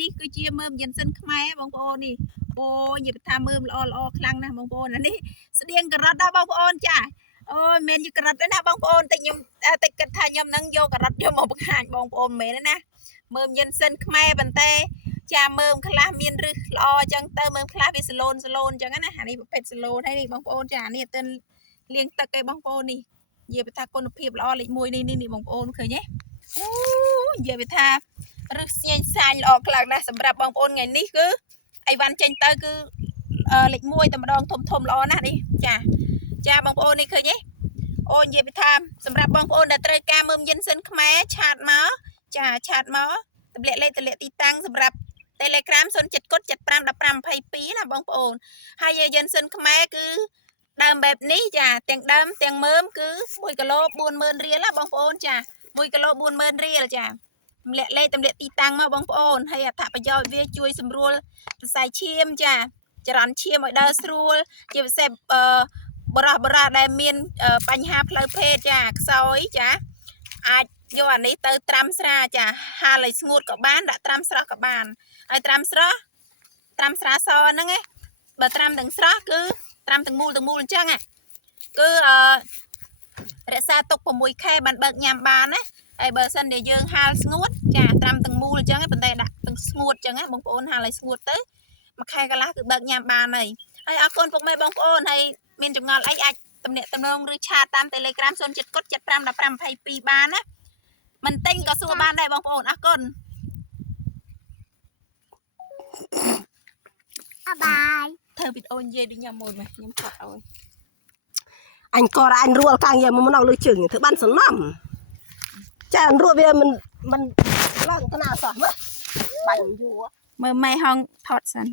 នេះគឺជាមើមយិនសិនខ្មែរបងប្អូននេះអូនិយាយថាមើមល្អខ្លាំងណាស់បងប្អូននេះស្តៀងការ៉ុតដែរបងប្អូនចាអូយមែនជាការ៉ុតទេណាបងប្អូនតិចខ្ញុំតិចគិតថាខ្ញុំនឹងយកការ៉ុតយកមកបង្ហាញបងប្អូនមែនទេណាមើមយិនសិនខ្មែរប៉ុន្តែចាមើមខ្លះមានឫសល្អអញ្ចឹងទៅមើមខ្លះវាសឡូនអញ្ចឹងណាអានេះប្រភេទសឡូនហើយនេះបងប្អូនចានេះទៅលាងទឹកឯងបងប្អូននេះនិយាយថាគុណភាពល្អលេខ1នេះបងប្អូនឃើញទេអូនិយាយថាឬស្ញែងសាញល្អខ្លាំងណាស់សម្រាប់បងប្អូនថ្ងៃនេះគឺអីវ៉ាន់ចេញទៅគឺលេខ1តែម្ដងធំល្អណាស់នេះចាបងប្អូននេះឃើញទេអូនិយាយថាសម្រាប់បងប្អូនដែលត្រូវការមើមយិនសិនខ្មែរឆាតមកឆាតមកទម្លាក់លេខទីតាំងសម្រាប់ Telegram 07751522ណាបងប្អូនហើយយិនសិនខ្មែរគឺដើមបែបនេះចាទាំងដើមទាំងមើមគឺ1គីឡូ40000រៀលណាបងប្អូនចា1គីឡូ40000រៀលចាទម្លាក់លេខទម្លាក់ទីតាំងមកបងប្អូនហើយអត្ថប្រយោជន៍វាជួយសម្រួលសរសៃឈាមចាចរន្តឈាមឲ្យដើរស្រួលជាពិសេសបរោះដែលមានបញ្ហាផ្លូវភេទចាខ្សោយចាអាចយកអានេះទៅត្រាំស្រាចាហាលឲ្យស្ងួតក៏បានដាក់ត្រាំស្រស់ក៏បានហើយត្រាំស្រាសហ្នឹងឯងបើត្រាំទាំងស្រស់គឺត្រាំទាំងមូលអញ្ចឹងគឺរក្សាទុក 6 ខែបានបើកញ៉ាំបានណាហើយបើសិនជាយើងហាលស្ងួតចាត្រាំទាំងមូលអញ្ចឹងប៉ុន្តែដាក់ទាំងស្ងួតអញ្ចឹងបងប្អូនហាលឲ្យស្ងួតទៅ1ខែកន្លះគឺបើកញ៉ាំបានហើយអរគុណពុកម៉ែបងប្អូនហើយមានចម្ងល់អីអាចទំនាក់ទំនងឬឆាតតាម Telegram 07751522បានណាមិនទិញក៏សួរបានដែរបងប្អូនអរគុណបាយធ្វើវីដេអូនិយាយដូចញ៉ាំមួយមកខ្ញុំថតឲ្យអញក៏អញរួលកាំងយកមកលើជើងធ្វើបានសំណំចាអញរួលវាមិនឡើងកណាសោះមើលបាញ់យូរមើលម៉ែហងថតសិន